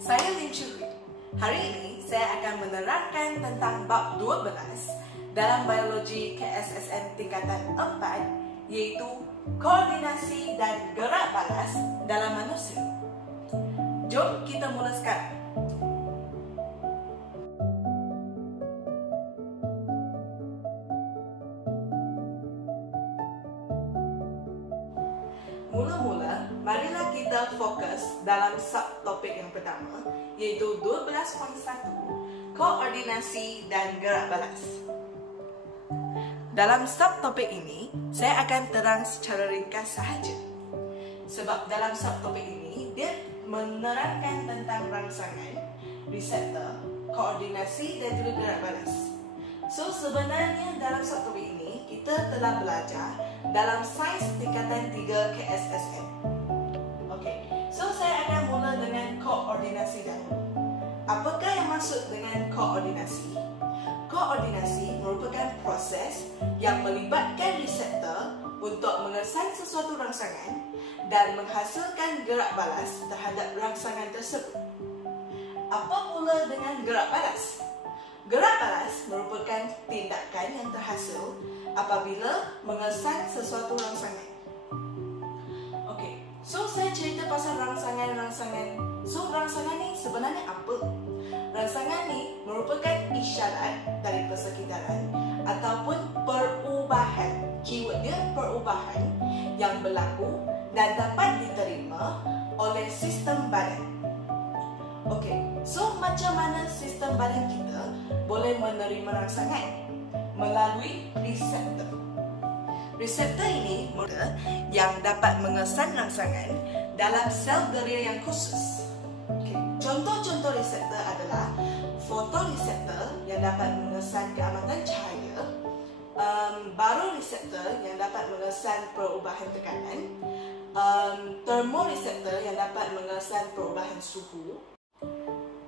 Saya Lin Chui. Hari ini saya akan menerangkan tentang bab 12 dalam biologi KSSM tingkatan 4, yaitu koordinasi dan gerak balas dalam manusia. Jom kita mula sekarang. Mula-mula, marilah kita fokus dalam subtopik yang pertama, yaitu 12.1, koordinasi dan gerak balas. Dalam subtopik ini, saya akan terang secara ringkas sahaja. Sebab dalam subtopik ini, dia menerangkan tentang rangsangan, reseptor, koordinasi dan juga gerak balas. So, sebenarnya dalam subtopik ini, kita telah belajar dalam sains tingkatan 3 KSSM. Okey, so saya akan mula dengan koordinasi dahulu. Apakah yang maksud dengan koordinasi? Koordinasi merupakan proses yang melibatkan reseptor untuk mengesan sesuatu rangsangan dan menghasilkan gerak balas terhadap rangsangan tersebut. Apa pula dengan gerak balas? Gerak balas merupakan tindakan yang terhasil apabila mengesan sesuatu rangsangan. Okey, so saya cerita pasal rangsangan. So rangsangan ni sebenarnya apa? Rangsangan ni merupakan isyarat dari persekitaran ataupun perubahan. Keyword dia perubahan yang berlaku dan dapat diterima oleh sistem badan. Okey, so macam mana sistem badan kita boleh menerima rangsangan? Melalui reseptor. Reseptor ini yang dapat mengesan rangsangan dalam sel geria yang khusus. Okay. Contoh-contoh reseptor adalah fotoreseptor yang dapat mengesan keamatan cahaya, baroreseptor yang dapat mengesan perubahan tekanan, termoreseptor yang dapat mengesan perubahan suhu,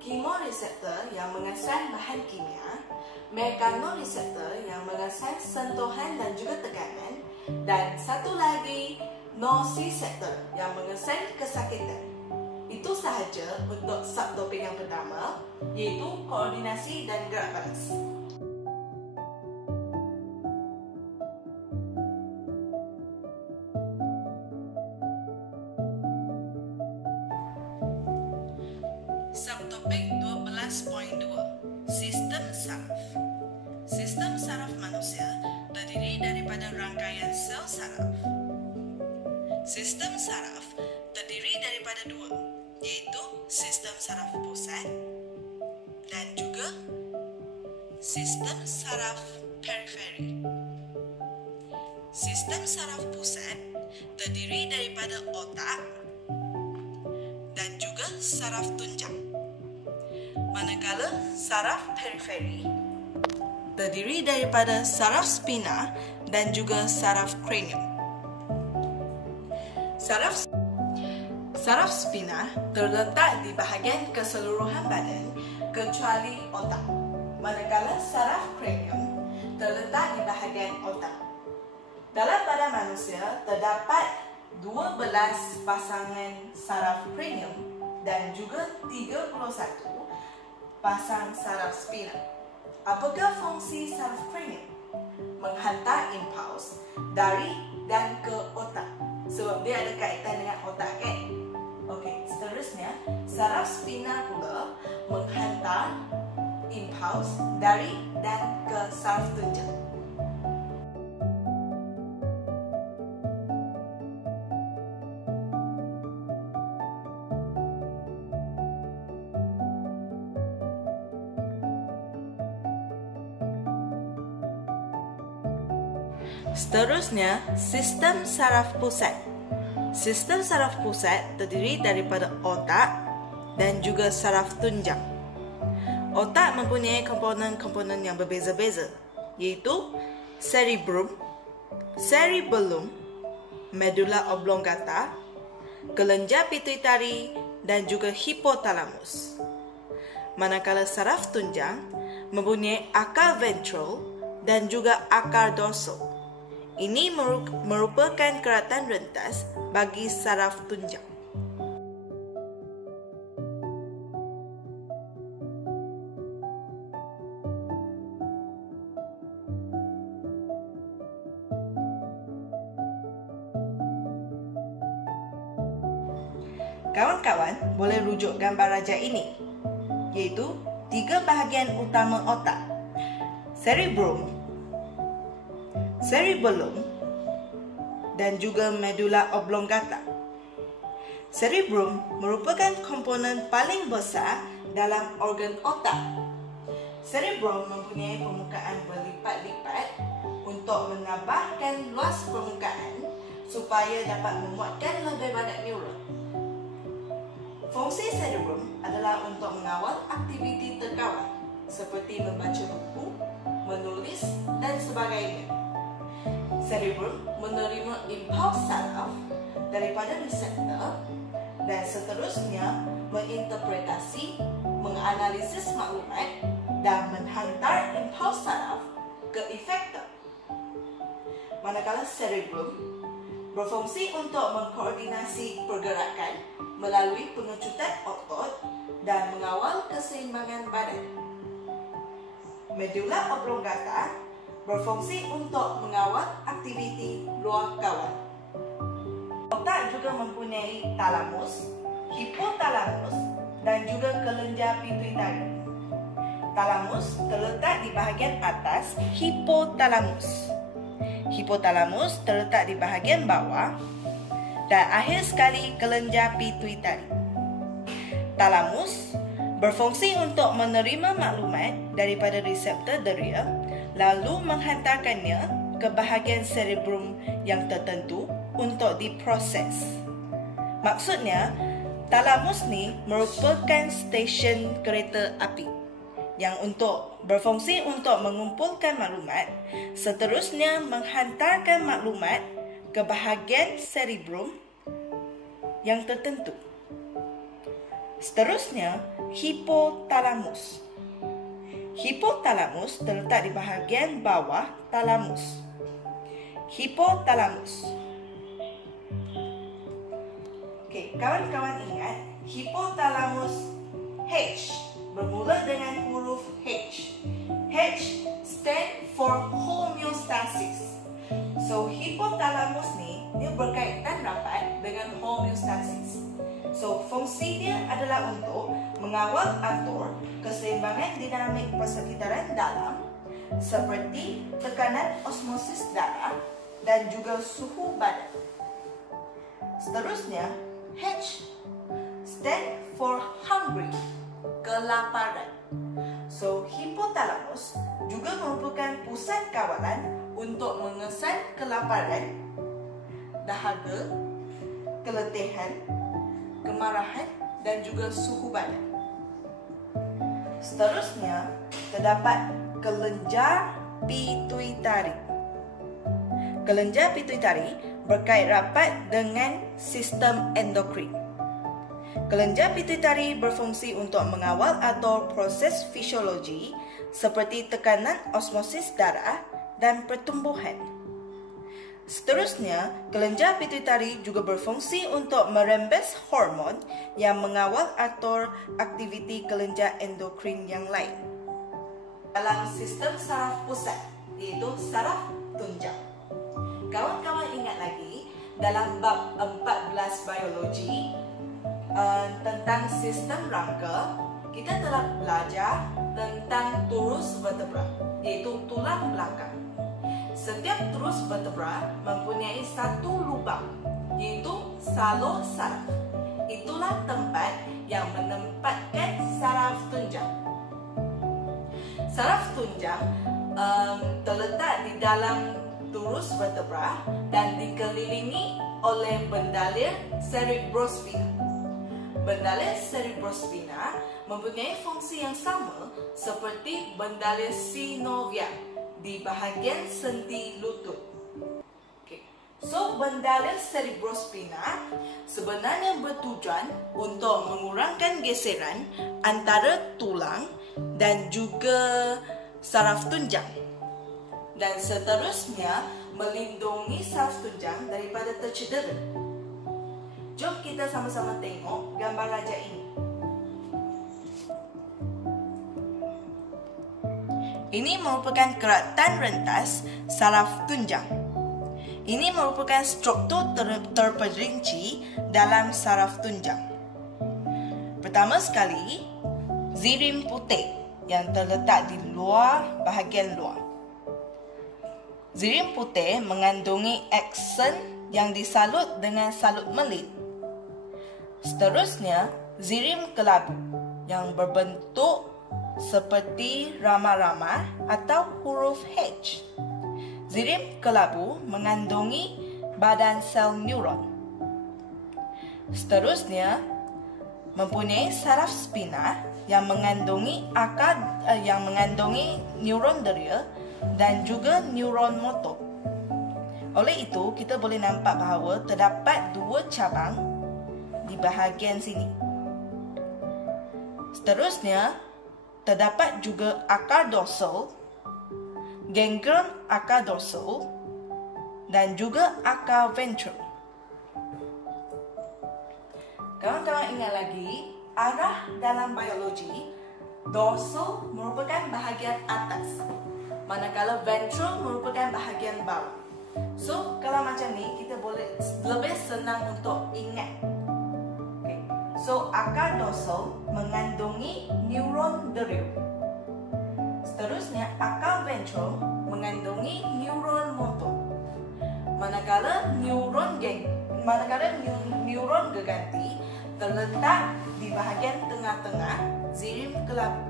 kemoreseptor yang mengesan bahan kimia, mekanoreseptor yang mengesan sentuhan dan juga tekanan, dan satu lagi nociceptor yang mengesan kesakitan. Itu sahaja untuk subtopik yang pertama, iaitu koordinasi dan gerak balas. Subtopik 12.2, sistem saraf. Sistem saraf manusia terdiri daripada rangkaian sel saraf. Sistem saraf terdiri daripada dua, yaitu sistem saraf pusat dan juga sistem saraf periferi. Sistem saraf pusat terdiri daripada otak dan juga saraf tunjang. Manakala saraf periferi terdiri daripada saraf spina dan juga saraf kranium. Saraf spina terletak di bahagian keseluruhan badan kecuali otak. Manakala saraf kranium terletak di bahagian otak. Dalam badan manusia terdapat 12 pasangan saraf kranium dan juga 31 pasang saraf spina. Apakah fungsi saraf kranium? Menghantar impuls dari dan ke otak. Sebab dia ada kaitan dengan otak kan? Okey, seterusnya saraf spina pula menghantar impuls dari dan ke saraf tunjang. Seterusnya, sistem saraf pusat. Sistem saraf pusat terdiri daripada otak dan juga saraf tunjang. Otak mempunyai komponen-komponen yang berbeza-beza, iaitu cerebrum, medulla oblongata, kelenjar pituitari dan juga hipotalamus. Manakala saraf tunjang mempunyai akar ventral dan juga akar dorsal. Ini merupakan keratan rentas bagi saraf tunjang. Kawan-kawan boleh rujuk gambar raja ini, iaitu 3 bahagian utama otak: cerebrum, cerebellum dan juga medulla oblongata. Cerebrum merupakan komponen paling besar dalam organ otak. Cerebrum mempunyai permukaan berlipat-lipat untuk menambahkan luas permukaan supaya dapat memuatkan lebih banyak neuron. Fungsi cerebrum adalah untuk mengawal aktiviti terkawal seperti membaca buku, menulis dan sebagainya. Cerebrum menerima impuls saraf daripada reseptor dan seterusnya menginterpretasi, menganalisis maklumat dan menghantar impuls saraf ke efektor. Manakala cerebrum berfungsi untuk mengkoordinasi pergerakan melalui pengecutan otot dan mengawal keseimbangan badan. Medulla oblongata berfungsi untuk mengawal aktiviti luar kawal. Otak juga mempunyai talamus, hipotalamus dan juga kelenjar pituitari. Talamus terletak di bahagian atas hipotalamus. Hipotalamus terletak di bahagian bawah dan akhir sekali kelenjar pituitari. Talamus berfungsi untuk menerima maklumat daripada reseptor deria lalu menghantarkannya ke bahagian cerebrum yang tertentu untuk diproses. Maksudnya, talamus ni merupakan stesen kereta api yang berfungsi untuk mengumpulkan maklumat, seterusnya menghantarkan maklumat ke bahagian cerebrum yang tertentu. Seterusnya, hipotalamus. Hipotalamus terletak di bahagian bawah talamus. Hipotalamus. Okey, kawan-kawan ingat, hipotalamus H bermula dengan huruf H. H stand for homeostasis. So, hipotalamus ni dia berkaitan rapat dengan homeostasis. So, fungsi dia adalah untuk mengawal atur keseimbangan dinamik persekitaran dalam seperti tekanan osmosis darah dan juga suhu badan. Seterusnya, H stand for hungry, kelaparan. So, hipotalamus juga merupakan pusat kawalan untuk mengesan kelaparan, dahaga, keletihan, kemarahan dan juga suhu badan. Seterusnya, terdapat kelenjar pituitari. Kelenjar pituitari berkait rapat dengan sistem endokrin. Kelenjar pituitari berfungsi untuk mengawal atur proses fisiologi seperti tekanan osmosis darah dan pertumbuhan. Seterusnya, kelenjar pituitari juga berfungsi untuk merembes hormon yang mengawal atur aktiviti kelenjar endokrin yang lain. Dalam sistem saraf pusat, iaitu saraf tunjang. Kawan-kawan ingat lagi, dalam bab 14 biologi tentang sistem rangka, kita telah belajar tentang turus vertebra, iaitu tulang belakang. Setiap turus vertebra mempunyai satu lubang, iaitu salur saraf. Itulah tempat yang menempatkan saraf tunjang. Saraf tunjang terletak di dalam turus vertebra dan dikelilingi oleh bendalir cerebrospina. Bendalir cerebrospina mempunyai fungsi yang sama seperti bendalir synovial di bahagian sendi lutut. Okay. So, bendalir cerebrospina sebenarnya bertujuan untuk mengurangkan geseran antara tulang dan juga saraf tunjang. Dan seterusnya, melindungi saraf tunjang daripada tercedera. Jom kita sama-sama tengok gambar raja ini. Ini merupakan keratan rentas saraf tunjang. Ini merupakan struktur terperinci dalam saraf tunjang. Pertama sekali, zirim putih yang terletak di bahagian luar. Zirim putih mengandungi aksen yang disalut dengan salut melin. Seterusnya, zirim kelabu yang berbentuk seperti rama-rama atau huruf H. Zirim kelabu mengandungi badan sel neuron. Seterusnya, mempunyai saraf spina yang mengandungi neuron deria dan juga neuron motor. Oleh itu, kita boleh nampak bahawa terdapat 2 cabang di bahagian sini. Seterusnya, terdapat juga akar dorsal, ganglion akar dorsal dan juga akar ventral. Kawan-kawan ingat lagi, arah dalam biologi, dorsal merupakan bahagian atas, manakala ventral merupakan bahagian bawah. So, kalau macam ni, kita boleh lebih senang untuk ingat. Okay. So, akar dorsal mengandungi neuron deria. Seterusnya, akar ventral mengandungi neuron motor. Manakala neuron geganti terletak di bahagian tengah-tengah zirim kelabu.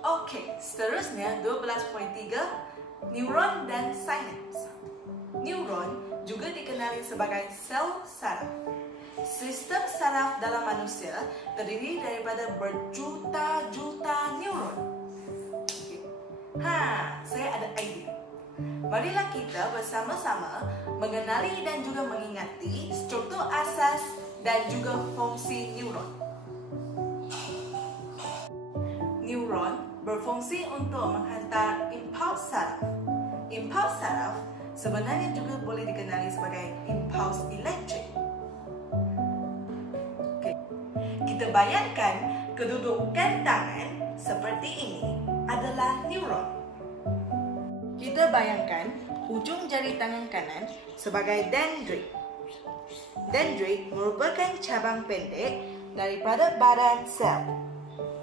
Okey, seterusnya 12.3 neuron dan sinaps. Neuron juga dikenali sebagai sel saraf. Sistem saraf dalam manusia terdiri daripada berjuta-juta neuron. Saya ada idea. Marilah kita bersama-sama mengenali dan juga mengingati struktur asas dan juga fungsi neuron. Neuron berfungsi untuk menghantar impuls saraf. Impuls saraf sebenarnya juga boleh dikenali sebagai impuls elektrik. Kita bayangkan kedudukan tangan seperti ini adalah neuron. Kita bayangkan hujung jari tangan kanan sebagai dendrit. Dendrit merupakan cabang pendek daripada badan sel.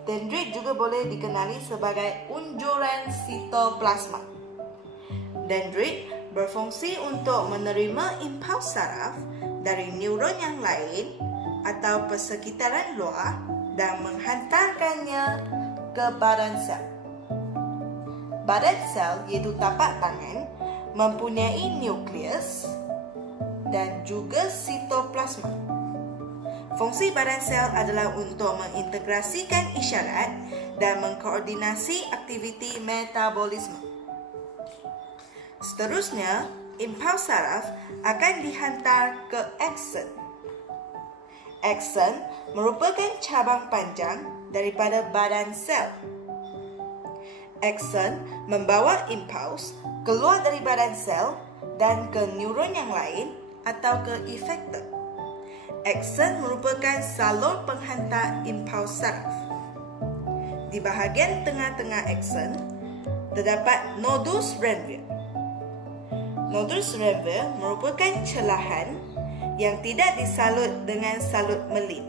Dendrit juga boleh dikenali sebagai unjuran sitoplasma. Dendrit berfungsi untuk menerima impuls saraf dari neuron yang lain atau persekitaran luar dan menghantarkannya ke badan sel. Badan sel iaitu tapak tangan mempunyai nukleus dan juga sitoplasma. Fungsi badan sel adalah untuk mengintegrasikan isyarat dan mengkoordinasi aktiviti metabolisme. Seterusnya, impuls saraf akan dihantar ke akson. Akson merupakan cabang panjang daripada badan sel. Akson membawa impuls keluar dari badan sel dan ke neuron yang lain atau ke efektor. Akson merupakan salur penghantar impuls saraf. Di bahagian tengah-tengah akson terdapat nodus renvir. Nodus renvir merupakan celahan yang tidak disalut dengan salut melin.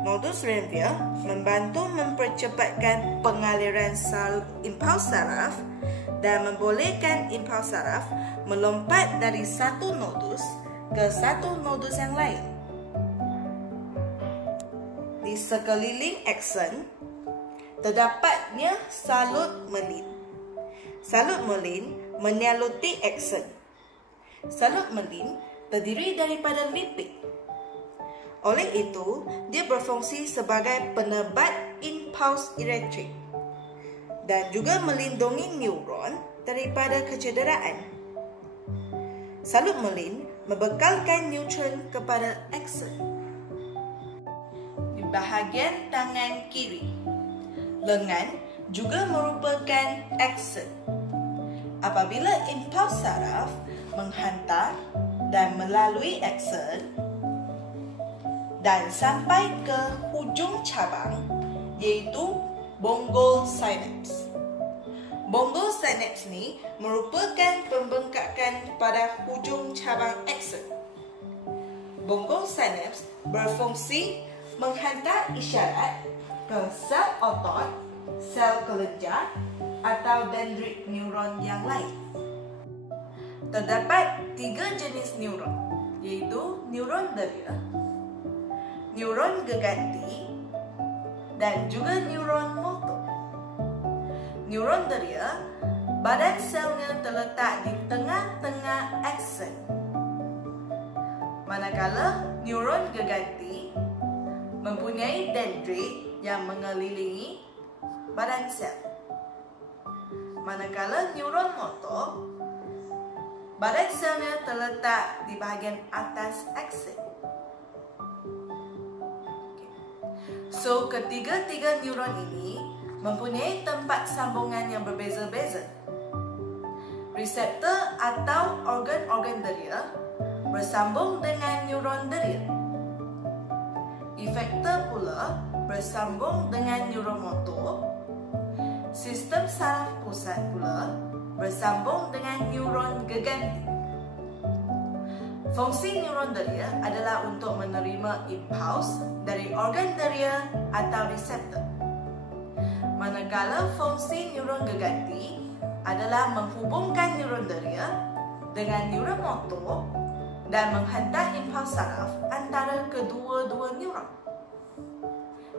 Nodus renvir membantu mempercepatkan pengaliran impuls saraf dan membolehkan impuls saraf melompat dari satu nodus ke satu nodus yang lain. Di sekeliling akson terdapatnya salut melin. Salut melin menyaluti akson. Salut melin terdiri daripada lipid. Oleh itu, dia berfungsi sebagai penebat impuls elektrik dan juga melindungi neuron daripada kecederaan. Salut melin membekalkan neutron kepada akson. Di bahagian tangan kiri, lengan juga merupakan akson. Apabila impuls saraf menghantar dan melalui akson dan sampai ke hujung cabang iaitu bonggol sinaps. Bongo synapse ni merupakan pembengkakan pada hujung cabang akson. Bongo synapse berfungsi menghantar isyarat ke sel otot, sel kelenjar atau dendrit neuron yang lain. Terdapat 3 jenis neuron, iaitu neuron deria, neuron geganti dan juga neuron motor. Neuron deria, badan selnya terletak di tengah-tengah akson. Manakala neuron geganti mempunyai dendrit yang mengelilingi badan sel. Manakala neuron motor, badan selnya terletak di bahagian atas akson. So, ketiga-tiga neuron ini mempunyai tempat sambungan yang berbeza-beza. Reseptor atau organ-organ deria bersambung dengan neuron deria. Efektor pula bersambung dengan neuron motor. Sistem saraf pusat pula bersambung dengan neuron geganti. Fungsi neuron deria adalah untuk menerima impuls dari organ deria atau reseptor. Manakala fungsi neuron geganti adalah menghubungkan neuron deria dengan neuron motor dan menghantar impuls saraf antara kedua-dua neuron.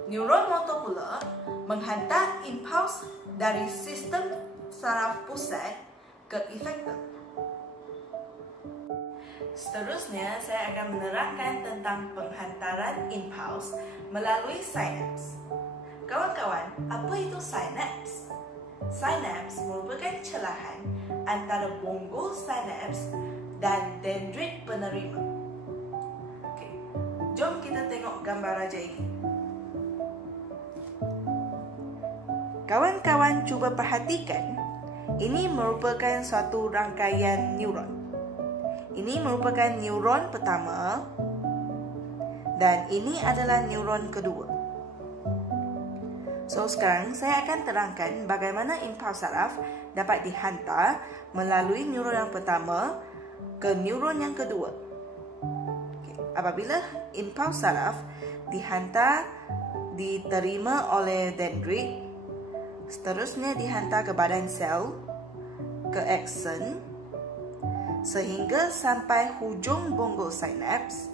Neuron motor pula menghantar impuls dari sistem saraf pusat ke efektor. Seterusnya, saya akan menerangkan tentang penghantaran impuls melalui sinaps. Kawan-kawan, apa itu sinaps? Sinaps merupakan celahan antara bongo sinaps dan dendrit penerima. Okey, jom kita tengok gambar raja ini. Kawan-kawan cuba perhatikan, ini merupakan suatu rangkaian neuron. Ini merupakan neuron pertama dan ini adalah neuron kedua. So, sekarang saya akan terangkan bagaimana impuls saraf dapat dihantar melalui neuron yang pertama ke neuron yang kedua. Okay. Apabila impuls saraf diterima oleh dendrit, seterusnya dihantar ke badan sel, ke akson, sehingga sampai hujung bongo sinaps.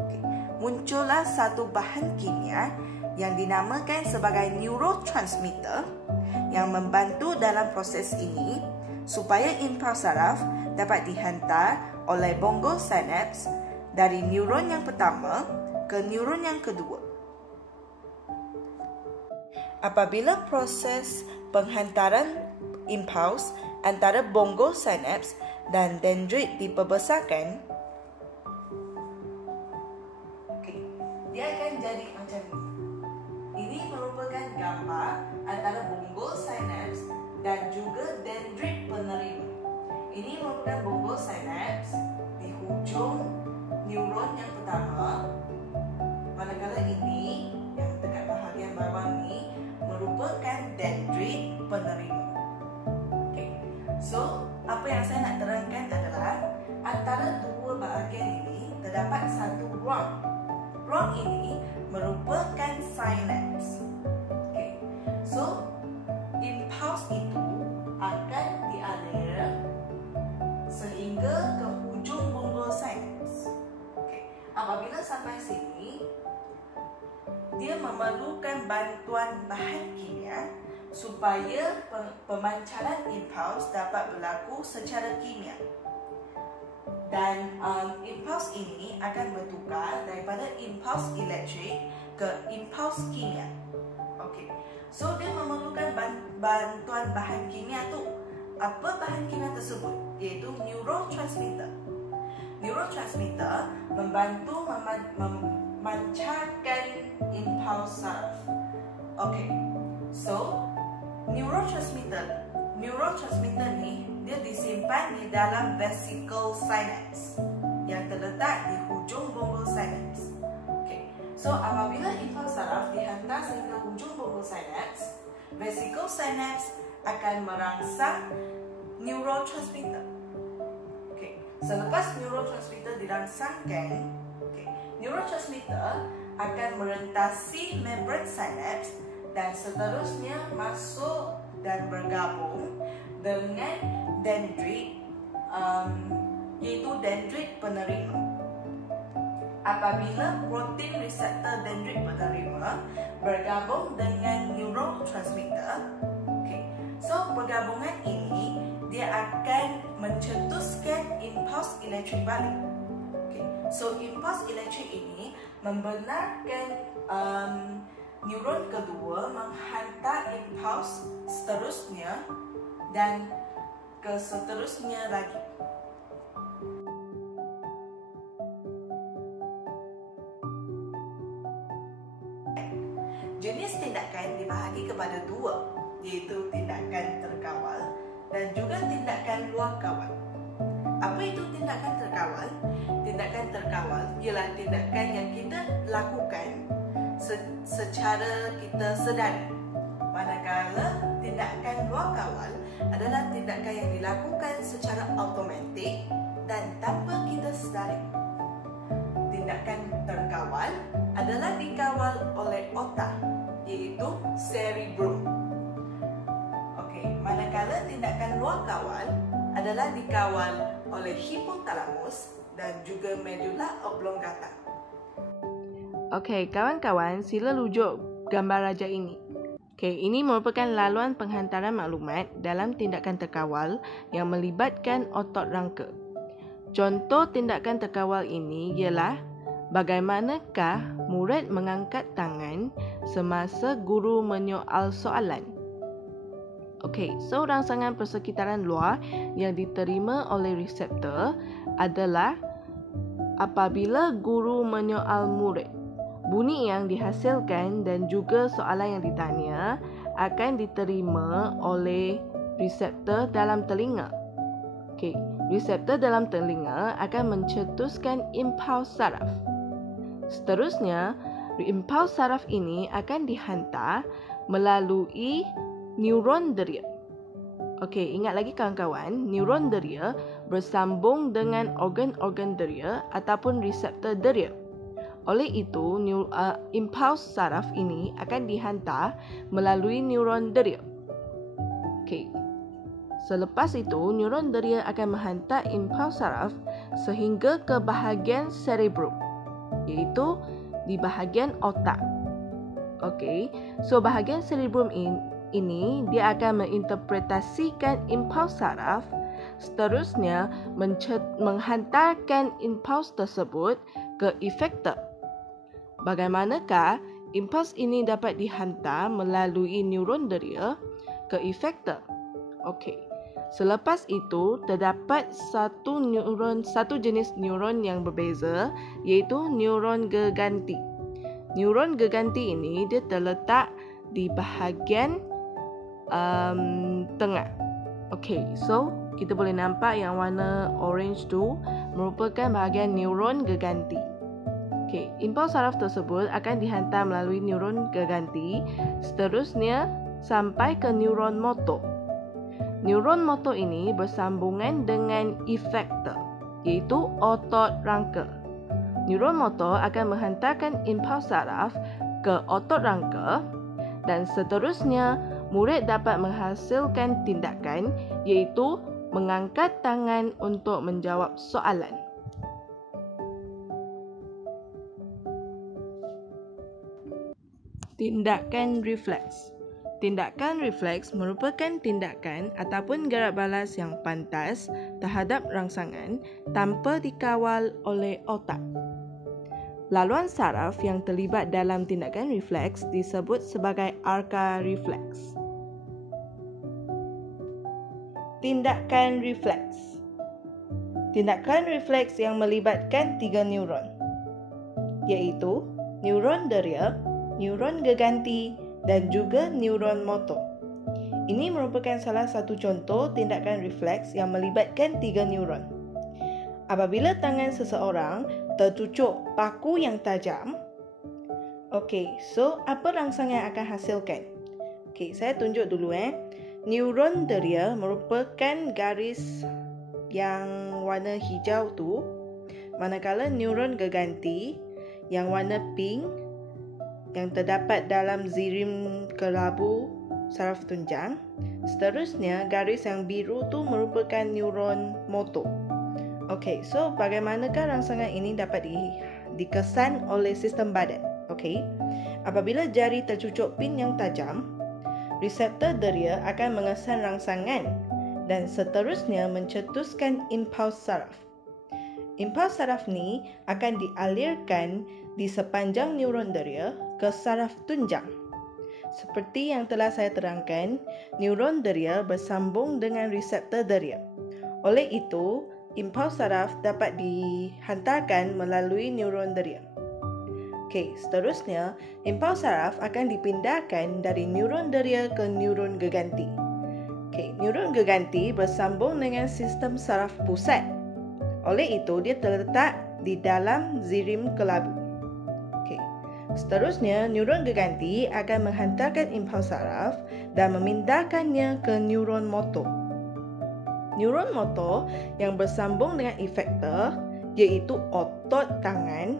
Okay. Muncullah satu bahan kimia yang dinamakan sebagai neurotransmitter yang membantu dalam proses ini supaya impuls saraf dapat dihantar oleh bongo sinaps dari neuron yang pertama ke neuron yang kedua. Apabila proses penghantaran impuls antara bongo sinaps dan dendrit diperbesarkan, dia akan jadi macam ini. Ini merupakan gambar antara bongo sinaps dan juga dendrit penerima. Ini merupakan bongo sinaps di hujung neuron yang pertama, manakala ini yang dekat bahagian bawah ni merupakan dendrit penerima. Okay. So, apa yang saya nak terangkan adalah antara dua bahagian ini terdapat satu ruang. Ruang ini merupakan sinaps. Okay. So, impuls itu akan dialir sehingga ke hujung bongo sinaps. Okay. Apabila sampai sini, dia memerlukan bantuan bahan kimia supaya pemancaran impuls dapat berlaku secara kimia. Dan impuls ini akan bertukar daripada impuls elektrik ke impuls kimia. Okey. So, dia memerlukan bantuan bahan kimia tu. Apa bahan kimia tersebut? Iaitu neurotransmitter. Neurotransmitter membantu memancarkan impuls saraf. Okey. So, neurotransmitter ni dia disimpan di dalam vesicle synapse yang terletak di hujung bongo synapse. Okay. So, apabila impuls saraf dihantar sehingga hujung bongo synapse, vesicle synapse akan merangsang neurotransmitter. Okay. Selepas neurotransmitter dirangsangkan, neurotransmitter akan merentasi membran sinaps dan seterusnya masuk dan bergabung dengan dendrit, iaitu dendrit penerima. Apabila protein reseptor dendrit penerima bergabung dengan neurotransmitter, so pergabungan ini dia akan mencetuskan impuls elektrik balik. So impuls elektrik ini membenarkan neuron kedua menghantar impuls seterusnya dan ke seterusnya lagi. Jenis tindakan dibahagi kepada dua, iaitu tindakan terkawal dan juga tindakan luar kawal. Apa itu tindakan terkawal? Tindakan terkawal ialah tindakan yang kita lakukan secara kita sedari. Manakala tindakan luar kawal adalah tindakan yang dilakukan secara automatik dan tanpa kita sedari. Tindakan terkawal adalah dikawal oleh otak, iaitu cerebrum. Manakala tindakan luar kawal adalah dikawal oleh hipotalamus dan juga medula oblongata. Okey, kawan-kawan, sila rujuk gambar raja ini. Okey, ini merupakan laluan penghantaran maklumat dalam tindakan terkawal yang melibatkan otot rangka. Contoh tindakan terkawal ini ialah bagaimanakah murid mengangkat tangan semasa guru menyoal soalan. Okey, so rangsangan persekitaran luar yang diterima oleh reseptor adalah apabila guru menyoal murid. Bunyi yang dihasilkan dan juga soalan yang ditanya akan diterima oleh reseptor dalam telinga. Okey, reseptor dalam telinga akan mencetuskan impuls saraf. Seterusnya, impuls saraf ini akan dihantar melalui neuron deria. Okey, ingat lagi kawan-kawan, neuron deria bersambung dengan organ-organ deria ataupun reseptor deria. Oleh itu, impuls saraf ini akan dihantar melalui neuron deria. Okey. Selepas itu, neuron deria akan menghantar impuls saraf sehingga ke bahagian cerebrum, iaitu di bahagian otak. Okey. So bahagian cerebrum ini dia akan menginterpretasikan impuls saraf, seterusnya menghantarkan impuls tersebut ke efektor. Bagaimanakah impuls ini dapat dihantar melalui neuron deria ke efektor? Okey. Selepas itu terdapat satu jenis neuron yang berbeza, iaitu neuron geganti. Neuron geganti ini dia terletak di bahagian tengah. Okey, so kita boleh nampak yang warna orange tu merupakan bahagian neuron geganti. Okey, impuls saraf tersebut akan dihantar melalui neuron geganti, seterusnya sampai ke neuron motor. Neuron motor ini bersambungan dengan efektor, iaitu otot rangka. Neuron motor akan menghantarkan impuls saraf ke otot rangka dan seterusnya murid dapat menghasilkan tindakan, iaitu mengangkat tangan untuk menjawab soalan. Tindakan refleks. Tindakan refleks merupakan tindakan ataupun gerak balas yang pantas terhadap rangsangan tanpa dikawal oleh otak. Laluan saraf yang terlibat dalam tindakan refleks disebut sebagai arka refleks. Tindakan refleks. Tindakan refleks yang melibatkan 3 neuron, iaitu neuron deria, neuron geganti dan juga neuron motor. Ini merupakan salah satu contoh tindakan refleks yang melibatkan 3 neuron. Apabila tangan seseorang tercucuk paku yang tajam, okey, so apa rangsangan yang akan hasilkan? Okey, saya tunjuk dulu neuron deria merupakan garis yang warna hijau tu, manakala neuron geganti yang warna pink yang terdapat dalam zirim kelabu saraf tunjang. Seterusnya, garis yang biru tu merupakan neuron motor. Okey, so bagaimanakah rangsangan ini dapat dikesan oleh sistem badan? Okey, apabila jari tercucuk pin yang tajam, reseptor deria akan mengesan rangsangan dan seterusnya mencetuskan impuls saraf. Impuls saraf ni akan dialirkan di sepanjang neuron deria ke saraf tunjang. Seperti yang telah saya terangkan, neuron deria bersambung dengan reseptor deria. Oleh itu, impuls saraf dapat dihantarkan melalui neuron deria. Okey, seterusnya, impuls saraf akan dipindahkan dari neuron deria ke neuron geganti. Okey, neuron geganti bersambung dengan sistem saraf pusat. Oleh itu, dia terletak di dalam zirim kelabu. Okey. Seterusnya, neuron geganti akan menghantarkan impuls saraf dan memindahkannya ke neuron motor. Neuron motor yang bersambung dengan efektor iaitu otot tangan,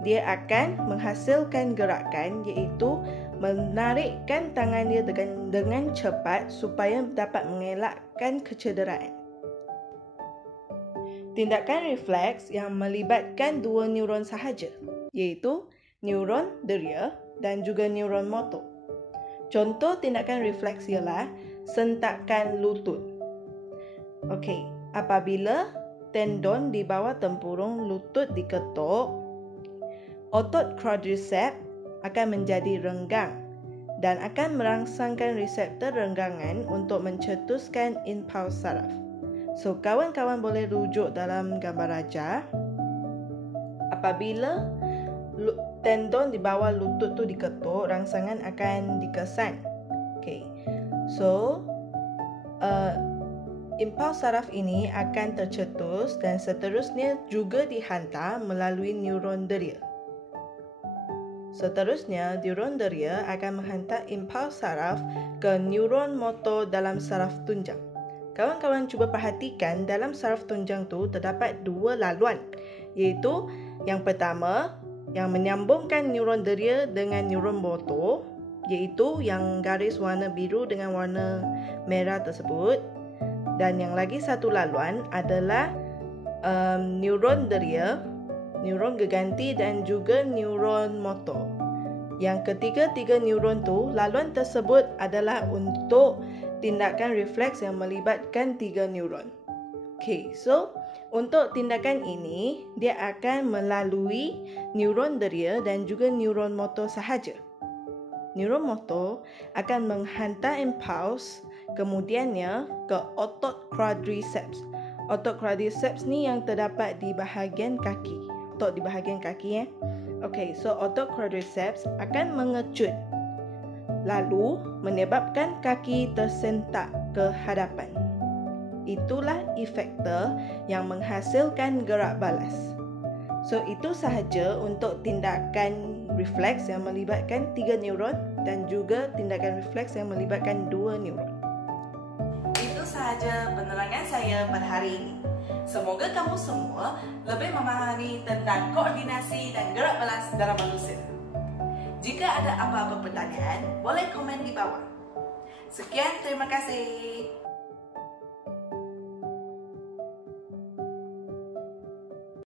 dia akan menghasilkan gerakan iaitu menarikkan tangan dia dengan cepat supaya dapat mengelakkan kecederaan. Tindakan refleks yang melibatkan dua neuron sahaja iaitu neuron deria dan juga neuron motor. Contoh tindakan refleks ialah sentakan lutut. Okey, apabila tendon di bawah tempurung lutut diketuk, otot quadriceps akan menjadi renggang dan akan merangsangkan reseptor renggangan untuk mencetuskan impuls saraf. So, kawan-kawan boleh rujuk dalam gambar raja. Apabila tendon di bawah lutut tu diketuk, rangsangan akan dikesan. Okey. So, impuls saraf ini akan tercetus dan seterusnya juga dihantar melalui neuron deria. Seterusnya, neuron deria akan menghantar impuls saraf ke neuron motor dalam saraf tunjang. Kawan-kawan cuba perhatikan dalam saraf tunjang tu terdapat dua laluan, iaitu yang pertama yang menyambungkan neuron deria dengan neuron motor, iaitu yang garis warna biru dengan warna merah tersebut. Dan yang lagi satu laluan adalah neuron deria, neuron geganti dan juga neuron motor. Yang ketiga-tiga neuron tu, laluan tersebut adalah untuk tindakan refleks yang melibatkan tiga neuron. Okey, so untuk tindakan ini, dia akan melalui neuron deria dan juga neuron motor sahaja. Neuron motor akan menghantar impuls kemudiannya ke otot quadriceps. Otot quadriceps ni yang terdapat di bahagian kaki. Otot di bahagian kaki. Okey, so otot quadriceps akan mengecut, lalu menyebabkan kaki tersentak ke hadapan. Itulah efektor yang menghasilkan gerak balas. So, itu sahaja untuk tindakan refleks yang melibatkan 3 neuron dan juga tindakan refleks yang melibatkan 2 neuron. Itu sahaja penerangan saya pada hari ini. Semoga kamu semua lebih memahami tentang koordinasi dan gerak balas dalam manusia. Jika ada apa-apa pertanyaan, boleh komen di bawah. Sekian, terima kasih.